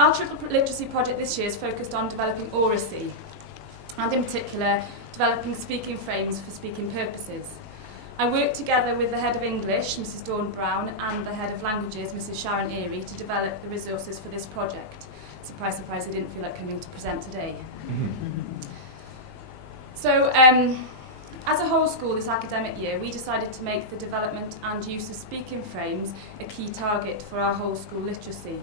Our triple literacy project this year is focused on developing oracy, and in particular, developing speaking frames for speaking purposes. I worked together with the Head of English, Mrs Dawn Brown, and the Head of Languages, Mrs Sharon Erie, to develop the resources for this project. Surprise, surprise, I didn't feel like coming to present today. So, as a whole school this academic year, we decided to make the development and use of speaking frames a key target for our whole school literacy.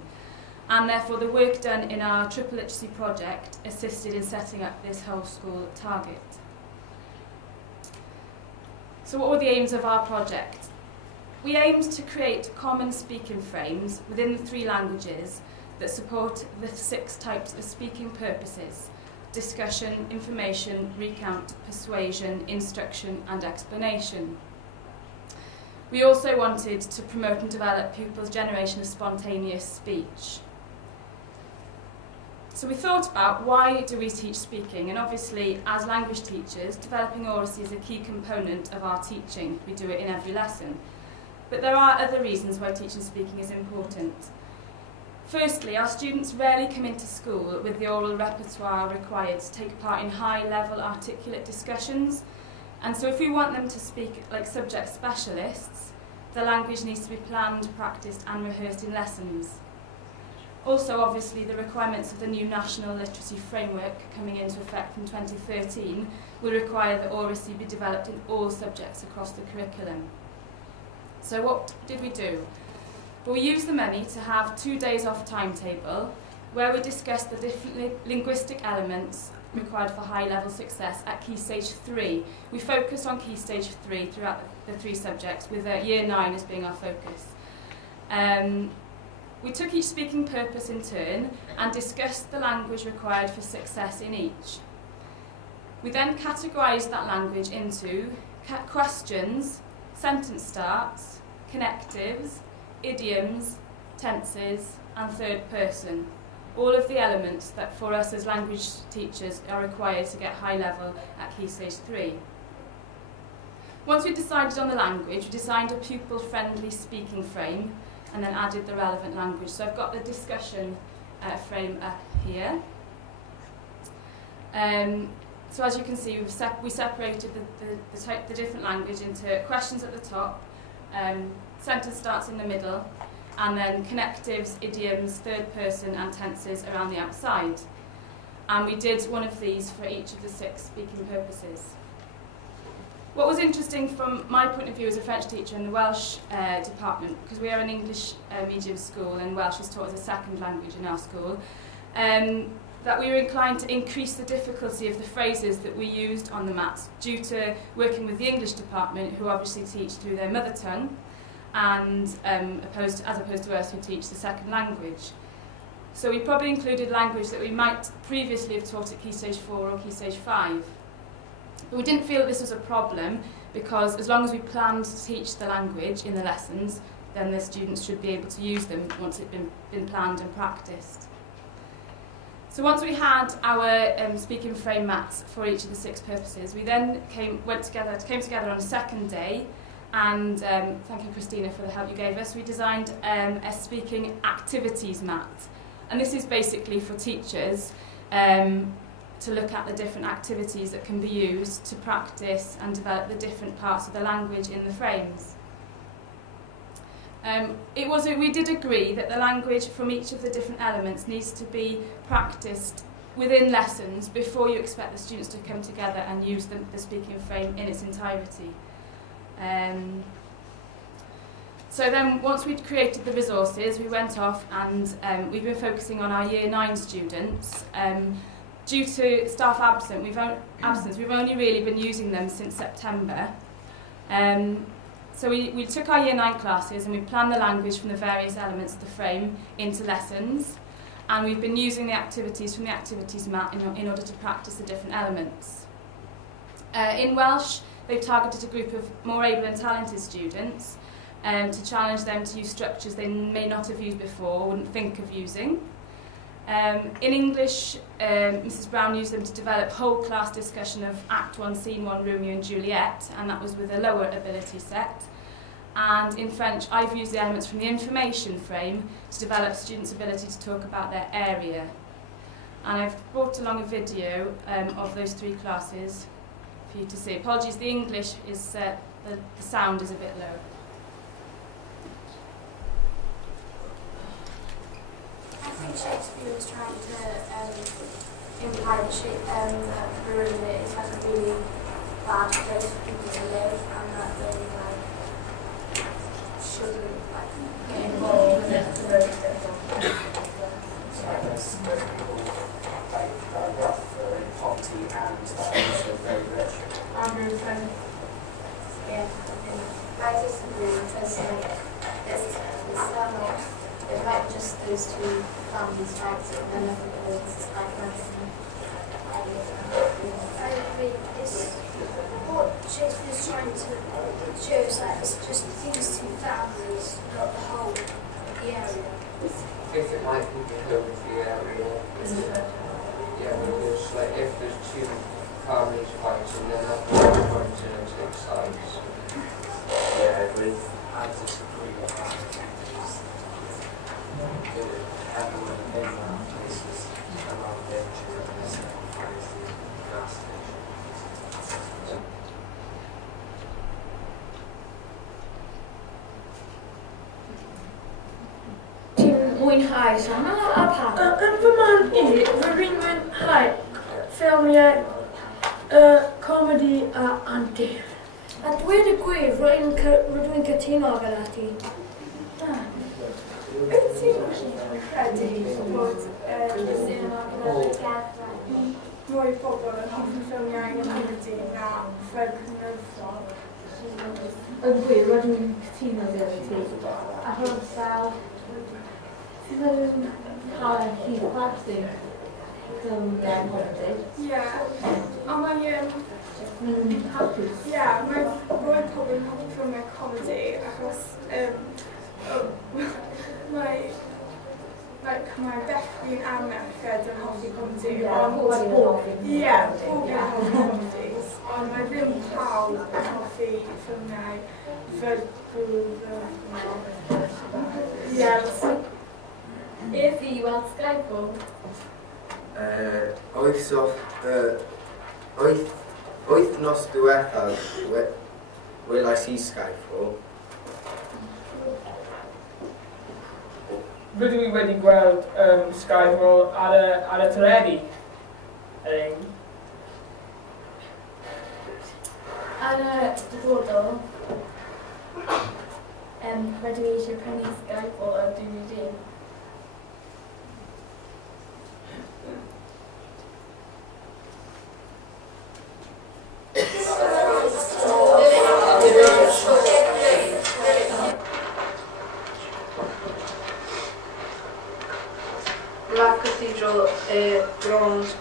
And therefore the work done in our triple literacy project assisted in setting up this whole school target. So what were the aims of our project? We aimed to create common speaking frames within the 3 languages that support the 6 types of speaking purposes: discussion, information, recount, persuasion, instruction and explanation. We also wanted to promote and develop pupils' generation of spontaneous speech. So we thought about, why do we teach speaking? And obviously, as language teachers, developing oracy is a key component of our teaching. We do it in every lesson. But there are other reasons why teaching speaking is important. Firstly, our students rarely come into school with the oral repertoire required to take part in high-level articulate discussions. And so if we want them to speak like subject specialists, the language needs to be planned, practiced and rehearsed in lessons. Also, obviously, the requirements of the new National Literacy Framework coming into effect from 2013 will require that oracy be developed in all subjects across the curriculum. So what did we do? Well, we used the money to have 2 days off timetable where we discussed the different linguistic elements required for high-level success at Key Stage 3. We focused on Key Stage 3 throughout the 3 subjects, with Year 9 as being our focus. We took each speaking purpose in turn and discussed the language required for success in each. We then categorised that language into questions, sentence starts, connectives, idioms, tenses and third person. All of the elements that for us as language teachers are required to get high level at Key Stage 3. Once we decided on the language, we designed a pupil-friendly speaking frame and then added the relevant language. So I've got the discussion frame up here. So as you can see, we separated the different language into questions at the top, sentence starts in the middle, and then connectives, idioms, third person and tenses around the outside. And we did one of these for each of the 6 speaking purposes. What was interesting from my point of view as a French teacher in the Welsh department, because we are an English medium school and Welsh is taught as a second language in our school, that we were inclined to increase the difficulty of the phrases that we used on the mats due to working with the English department, who obviously teach through their mother tongue, and as opposed to us who teach the second language. So we probably included language that we might previously have taught at Key Stage 4 or Key Stage 5. But we didn't feel that this was a problem, because as long as we planned to teach the language in the lessons, then the students should be able to use them once it's been planned and practiced. So once we had our speaking frame mats for each of the 6 purposes, we then came together on a second day, and thank you, Christina, for the help you gave us. We designed a speaking activities mat, and this is basically for teachers to look at the different activities that can be used to practice and develop the different parts of the language in the frames. We did agree that the language from each of the different elements needs to be practiced within lessons before you expect the students to come together and use the speaking frame in its entirety. So then, once we'd created the resources, we went off and we've been focusing on our Year 9 students. Due to staff absence, we've only really been using them since September. So we took our Year 9 classes and we planned the language from the various elements of the frame into lessons, and we've been using the activities from the activities mat in order to practice the different elements. In Welsh, they've targeted a group of more able and talented students to challenge them to use structures they may not have used before or wouldn't think of using. In English, Mrs Brown used them to develop whole class discussion of Act 1, Scene 1, Romeo and Juliet, and that was with a lower ability set. And in French, I've used the elements from the information frame to develop students' ability to talk about their area. And I've brought along a video of those 3 classes for you to see. Apologies, the English is, the sound is a bit low. I think Shakespeare was trying to imply that Burundi is like a really bad place for people to live, and that they shouldn't get involved with it. Poverty and also very rich. Yeah, I disagree because it's not just those 2 families fighting, and everybody's like everything. I agree. It's what Shakespeare's trying to show is that it's just these 2 families, not the whole of the area. I think it might be because of the area. Yeah, because like if there's 2 families fighting, then they're not going to take sides. Yeah, I agree. I disagree with that. Everyone in around places around danger and the gas station. Ti'n mwynhau sana a pam? Yn fy marn I, rwy'n mwynhau ffilmiau comedi a antur. A dweud y gwir, rwy'n cytuno gyda ti. Wyt ti'n credu bod mwy pobl yn hoffi ffilmiau comedi na ffilmiau? Yn gwir, rydyn cytuno gyda ti. Achos sydd yn cael eich hyd plastig ffilmiau comedi. Ie, ond mae'n hapus. Ie, mae rhoi pobl yn hoffi ffilmiau comedi achos mae Bechgyn a merched yn hoffi comedi. Ie, pob yn hoffi comedis, ond mae ddim pawb yn hoffi ffilmiau fyrgwr. Ie. Ef I weld Skyfall? Wythnos diwethaf welais I Skyfall. Rydw I wedi gweld Skyfall ar y teledu. Ar y dyfodol, rydw I eisiau prynu Skyfall ar DVD. La Cathedral est grande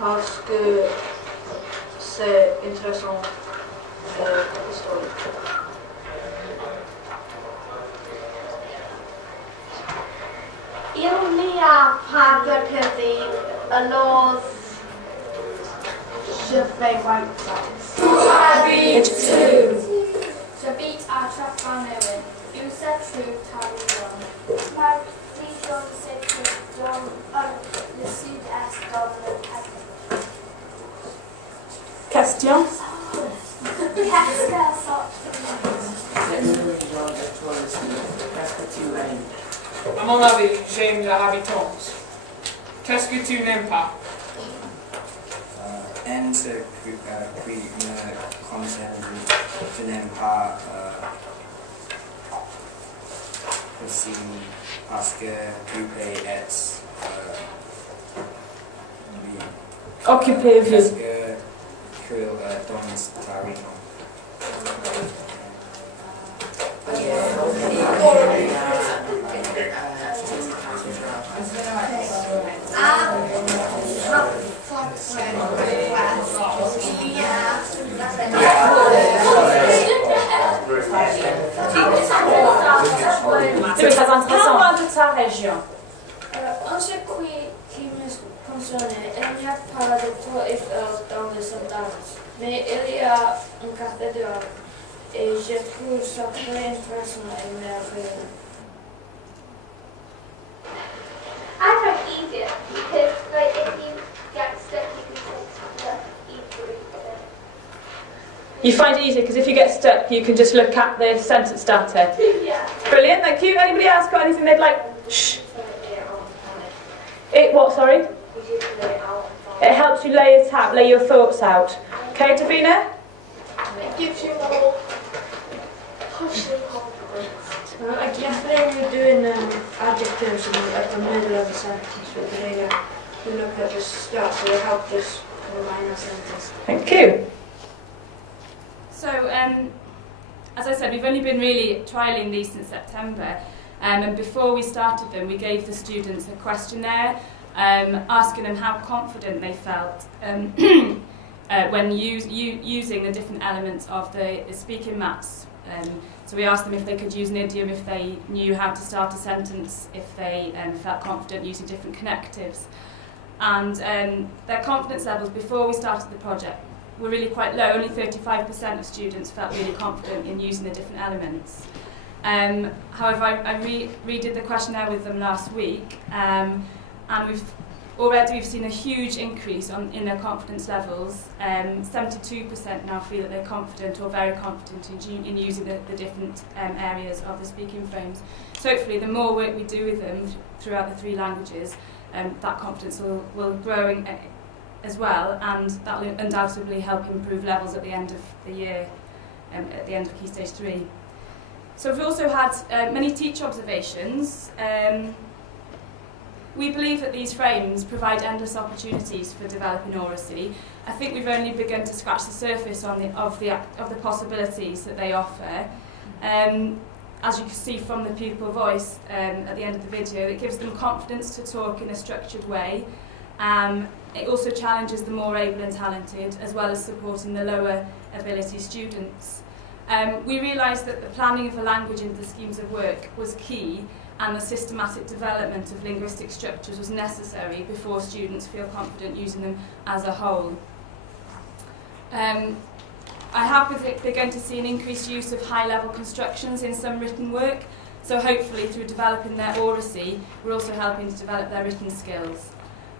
parce que c'est intéressant historique. Il n'y a pas de café, alors je fais white sauce. J'habite à Trapanoe. Il se trouve Taiwan. Ma région se trouve dans le sud-est de l'Afrique. Question? Qu'est-ce que ça? À mon avis, j'aime les habitants. Qu'est-ce que tu n'aimes pas? En ce qui me concerne, je n'aime pas aussi parce que occupé est Occupé, parce que dans ta région. C'est très intéressant. Parle-moi de ta région. En ce qui me concerne, il n'y a pas de tour Eiffel dans les Ardennes, mais il y a une cathédrale. is jag tror saknar intressena i närvaro. I find it easier because, like, if you get stuck, you can take the easily. You find it easier because if you get stuck, you can just look at the sentence starter. Yeah. Brilliant, thank you. Anybody else got anything they'd like? Shh. It what? Sorry. It helps you lay it out, lay your thoughts out. Okay, Davina? It gives you more pushing confidence. Yesterday we were doing adjectives at the middle of a sentence with the data. We look at the start, so it helped us combine our sentence. Thank you. So, as I said, we've only been really trialling these since September. And before we started them, we gave the students a questionnaire asking them how confident they felt when using the different elements of the speaking maths. So we asked them if they could use an idiom, if they knew how to start a sentence, if they felt confident using different connectives. And their confidence levels before we started the project were really quite low. Only 35% of students felt really confident in using the different elements. However, I redid the questionnaire with them last week, and we've seen a huge increase in their confidence levels. 72% now feel that they're confident or very confident in using the different areas of the speaking frames. So hopefully the more work we do with them throughout the 3 languages, that confidence will grow as well, and that will undoubtedly help improve levels at the end of the year, at the end of Key Stage 3. So we've also had many teacher observations. We believe that these frames provide endless opportunities for developing oracy. I think we've only begun to scratch the surface of the possibilities that they offer. As you can see from the pupil voice at the end of the video, it gives them confidence to talk in a structured way. It also challenges the more able and talented, as well as supporting the lower ability students. We realised that the planning of a language into the schemes of work was key, and the systematic development of linguistic structures was necessary before students feel confident using them as a whole. I have begun to see an increased use of high-level constructions in some written work, so hopefully through developing their oracy, we're also helping to develop their written skills.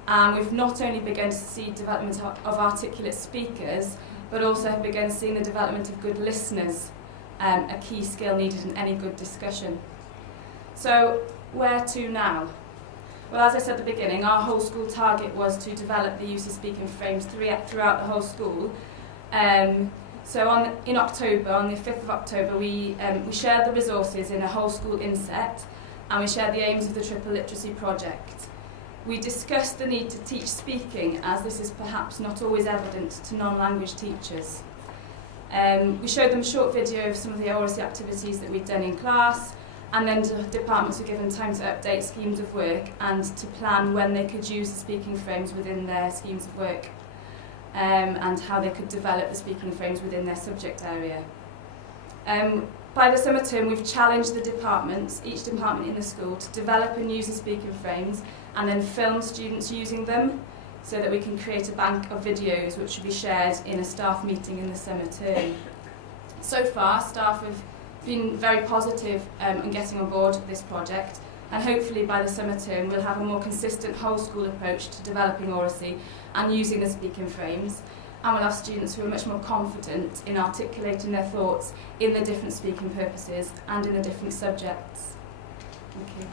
We've not only begun to see development of articulate speakers, but also have begun seeing the development of good listeners, a key skill needed in any good discussion. So, where to now? Well, as I said at the beginning, our whole school target was to develop the use of speaking frames throughout the whole school. So in October, on the 5th of October, we shared the resources in a whole school inset, and we shared the aims of the Triple Literacy Project. We discussed the need to teach speaking, as this is perhaps not always evident to non-language teachers. We showed them a short video of some of the oracy activities that we'd done in class, and then departments were given time to update schemes of work and to plan when they could use the speaking frames within their schemes of work, and how they could develop the speaking frames within their subject area. By the summer term, we've challenged the departments, each department in the school, to develop and use the speaking frames and then film students using them, so that we can create a bank of videos which will be shared in a staff meeting in the summer term. So far, staff have been very positive in getting on board this project, and hopefully by the summer term we'll have a more consistent whole school approach to developing oracy and using the speaking frames, and we'll have students who are much more confident in articulating their thoughts in the different speaking purposes and in the different subjects. Thank you.